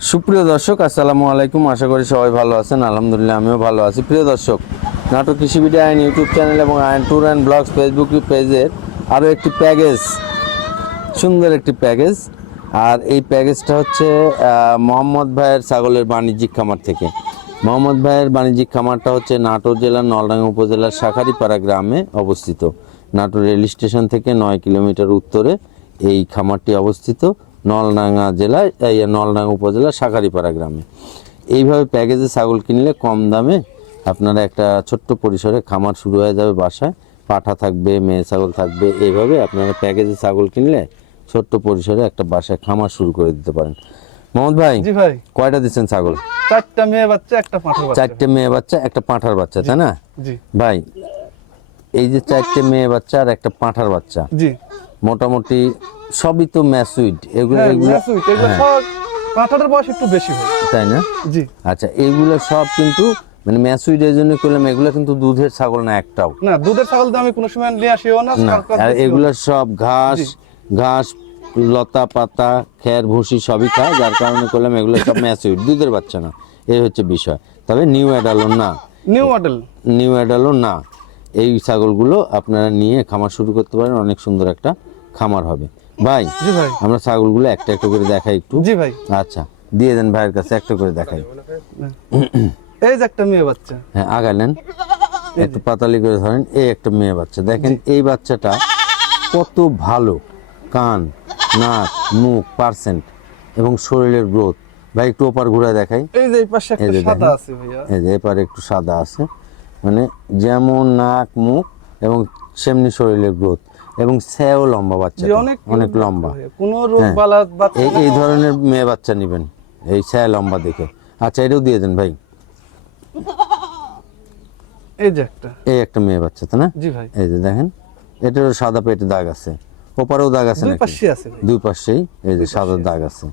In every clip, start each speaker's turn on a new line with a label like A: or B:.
A: সুপ্রিয় দর্শক, আসসালামু আলাইকুম। আশা করি সবাই ভালো আছেন। আলহামদুলিল্লাহ, আমিও ভালো আছি। প্রিয় দর্শক, নাটক কৃষি ভিডিও আইন ইউটিউব চ্যানেল এবং আইন ট্যুর অ্যান্ড ব্লগস ফেসবুক পেজের আরও একটি প্যাকেজ, সুন্দর একটি প্যাকেজ। আর এই প্যাকেজটা হচ্ছে মোহাম্মদ ভাইয়ের ছাগলের বাণিজ্যিক খামার থেকে। মোহাম্মদ ভাইয়ের বাণিজ্যিক খামারটা হচ্ছে নাটোর জেলার নলডাঙ্গা উপজেলার শাখারিপাড়া গ্রামে অবস্থিত। নাটোর রেল স্টেশন থেকে নয় কিলোমিটার উত্তরে এই খামারটি অবস্থিত। নলডাঙ্গা জেলায় এই নলডাঙ্গা উপজেলার শাখারিপাড়া গ্রামে। এইভাবে প্যাকেজে ছাগল কিনলে কম দামে আপনারা একটা ছোট্ট পরিসরে খামার শুরু হয়ে যাবে বাসায়। পাঠা থাকবে মেয়ে ছাগল থাকবে এইভাবে আপনারা প্যাকেজে ছাগল কিনলে ছোট্ট পরিসরে একটা বাসায় খামার শুরু করে দিতে পারেন। মোহাম্মদ ভাই
B: জি ভাই।
A: কয়টা দিচ্ছেন ছাগল?
B: চারটা মেয়ে বাচ্চা একটা পাঁঠার বাচ্চা।
A: চারটে মেয়ে বাচ্চা একটা পাঁঠার বাচ্চা তাই না?
B: জি।
A: ভাই এই যে চারটে মেয়ে বাচ্চা আর একটা পাঁঠার বাচ্চা।
B: জি।
A: মোটামুটি সবই তো ম্যাসুইড এগুলো
B: হ্যাঁ
A: এগুলো
B: এগুলো সব পাঁঠাটার বয়স একটু বেশি হয়।
A: তাই না?
B: জি।
A: আচ্ছা এইগুলো সব কিন্তু মানে ম্যাসুইড এই জন্য করলাম এগুলো কিন্তু দুধের ছাগল না একটাও।
B: না দুধের ছাগল তো আমি কোনো সময় নিয়ে আসিও না
A: আর এগুলো সব ঘাস ঘাস লতা পাতা খের ভুসি সবই খায় যার কারণে করলাম এগুলো সব ম্যাসুইড দুধের বাচ্চা না। এই হচ্ছে বিষয়। তবে নিউ অ্যাডালন না।
B: নিউ মডেল
A: নিউ অ্যাডালন না। এই ছাগলগুলো আপনারা নিয়ে খামার শুরু করতে পারেন অনেক সুন্দর একটা খামার হবে। ভাই
B: জি ভাই।
A: আমরা ছাগলগুলো একটা একটা করে দেখাই একটু।
B: জি ভাই।
A: আচ্ছা দিয়ে দেন ভাইয়ের কাছে একটা করে দেখাই।
B: এই যে একটা মেয়ে বাচ্চা।
A: হ্যাঁ আগালেন একটু পাতালি করে ধরেন এই একটা মেয়ে বাচ্চা। দেখেন এই বাচ্চাটা কত ভালো। কান নাক মুখ পার্সেন্ট এবং শরীরের গ্রোথ। ভাই একটু ওপার ঘুরে দেখাই।
B: এই যে এই পাশে একটা সাদা আছে ভাইয়া।
A: এই যে এপারে একটু সাদা আছে। মানে যেমন নাক মুখ এবং সেমনি শরীরের গ্রোথ। এবং স্যাও লম্বা বাচ্চা
B: অনেক
A: লম্বা।
B: কোনো রোগ
A: হ্যাঁ।
B: বালা
A: এই ধরনের মেয়ে বাচ্চা নেবেন। এই স্যাও লম্বা দেখে। আচ্ছা এটাও দিয়ে দেন ভাই।
B: এই যে একটা।
A: এই একটা মেয়ে বাচ্চা তো না?
B: জি ভাই।
A: এই যে দেখেন এটারও সাদা পেটে দাগ আছে। ওপারেও দাগ আছে
B: দুই
A: নাকি?
B: পাশে আছে
A: দুই পাশেই এই যে সাদা দাগ আছে।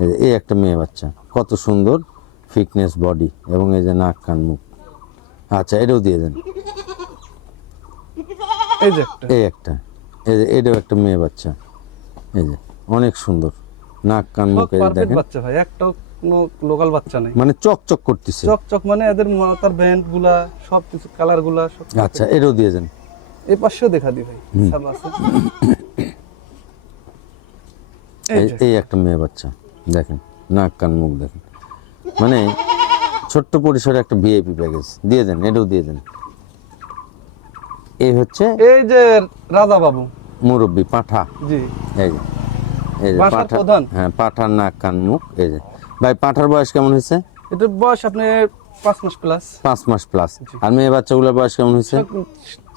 A: এই যে এই একটা মেয়ে বাচ্চা কত সুন্দর ফিটনেস বডি এবং এই যে নাক কান মুখ। আচ্ছা এটাও দিয়ে দেন।
B: এই যে একটা।
A: এই একটা। এই যে এটাও একটা মেয়ে বাচ্চা। এই যে অনেক সুন্দর। নাক কান মুখ দেখেন।
B: বাচ্চা ভাই একটাও কোনো লোকাল বাচ্চা নাই।
A: মানে চকচক করতেছে।
B: চক চক মানে এদের মাথার ব্যান্ডগুলা সব কিছু কালারগুলা সব
A: আচ্ছা এটাও দিয়ে দেন।
B: এই পাশেও দেখা দি ভাই সব আছে। এই
A: একটা মেয়ে বাচ্চা দেখেন নাক কান মুখ দেখেন। মানে ছোট্ট পরিসরে একটা ভিআইপি প্যাকেজ দিয়ে দেন এটাও দিয়ে দেন। এই হচ্ছে
B: এই যে রাজা বাবু।
A: মুরব্বী পাঠা।
B: জি।
A: এই যে এই যে পাঠা
B: প্রধান।
A: হ্যাঁ পাঠার নাক কান মুখ এই যে। ভাই পাঠার বয়স কেমন হয়েছে?
B: এটার বয়স আপনি পাঁচ মাস প্লাস
A: পাঁচ মাস প্লাস আর মেয়ে বাচ্চাগুলোর বয়স কেমন হয়েছে?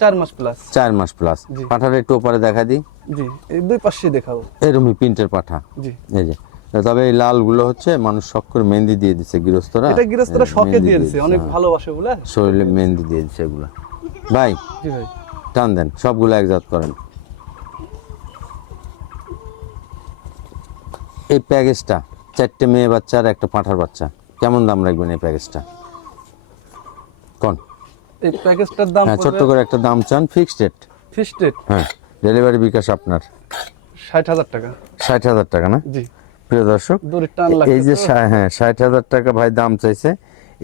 B: চার মাস প্লাস
A: চার মাস প্লাস পাঠার একটু ওপারে দেখা দিই।
B: জি এই দুই পাশে দেখাবো।
A: এরমই প্রিন্টের পাঠা।
B: জি।
A: এই যে তবে এই লালগুলো হচ্ছে মানুষ শখ করে মেহেন্দি দিয়ে দিচ্ছে গৃহস্থরা।
B: এটা গৃহস্থরা শখে দিয়ে
A: দিয়ে দিচ্ছে,
B: অনেক
A: হ্যাঁ।
B: ভালোবাসে বলে
A: শরীরে মেহেন্দি দিয়ে দিচ্ছে এগুলো। ভাই টান দেন সবগুলো একজাত করেন। এই প্যাকেজটা চারটে মেয়ে বাচ্চা আর একটা পাঁঠার বাচ্চা কেমন দাম রাখবেন এই প্যাকেজটা? কোন?
B: এই প্যাকেজটার দাম
A: হ্যাঁ ছোট্ট করে একটা দাম চান ফিক্সড রেট
B: ফিক্সড রেট
A: হ্যাঁ ডেলিভারি বিকাশ আপনার।
B: ষাট হাজার টাকা।
A: ষাট হাজার টাকা না?
B: জি।
A: প্রিয় দর্শক এই যে হ্যাঁ ষাট হাজার টাকা ভাই দাম চাইছে।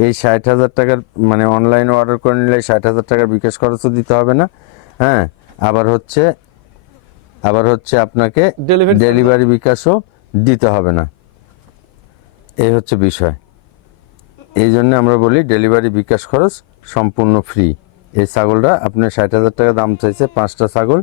A: এই ষাট হাজার টাকার মানে অনলাইনে অর্ডার করে নিলে ষাট হাজার টাকার বিকাশ খরচও দিতে হবে না হ্যাঁ? আবার হচ্ছে আবার হচ্ছে আপনাকে ডেলিভারি বিকাশও দিতে হবে না। এই হচ্ছে বিষয়। এই জন্য আমরা বলি ডেলিভারি বিকাশ খরচ সম্পূর্ণ ফ্রি এই ছাগলটা আপনার ষাট হাজার টাকা দাম চাইছে পাঁচটা ছাগল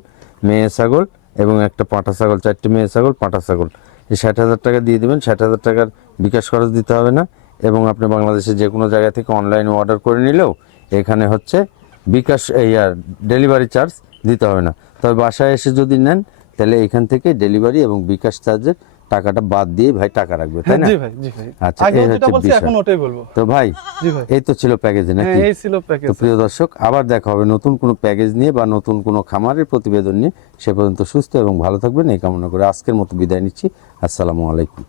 A: মেয়ে ছাগল এবং একটা পাঁটা ছাগল চারটে মেয়ে ছাগল পাঁঠা ছাগল। এই ষাট হাজার টাকা দিয়ে দেবেন ষাট হাজার টাকার বিকাশ খরচ দিতে হবে না। এবং আপনি বাংলাদেশের যে কোনো জায়গা থেকে অনলাইনে অর্ডার করে নিলেও এখানে হচ্ছে বিকাশ এই আর ডেলিভারি চার্জ দিতে হবে না। তবে বাসায় এসে যদি নেন তাহলে এখান থেকে ডেলিভারি এবং বিকাশ চার্জের টাকাটা বাদ দিয়ে ভাই টাকা রাখবে তাই না?
B: জি ভাই
A: আচ্ছা, এই হচ্ছে
B: এখন ওটাই বলব।
A: তো
B: ভাই
A: এই তো ছিল প্যাকেজে
B: হ্যাঁ
A: নাকি?
B: এই ছিল প্যাকেজ
A: তো প্রিয় দর্শক আবার দেখা হবে নতুন কোনো প্যাকেজ নিয়ে বা নতুন কোনো খামারের প্রতিবেদন নিয়ে। সে পর্যন্ত সুস্থ এবং ভালো থাকবেন এই কামনা করে আজকের মতো বিদায় নিচ্ছি। আসসালামু আলাইকুম।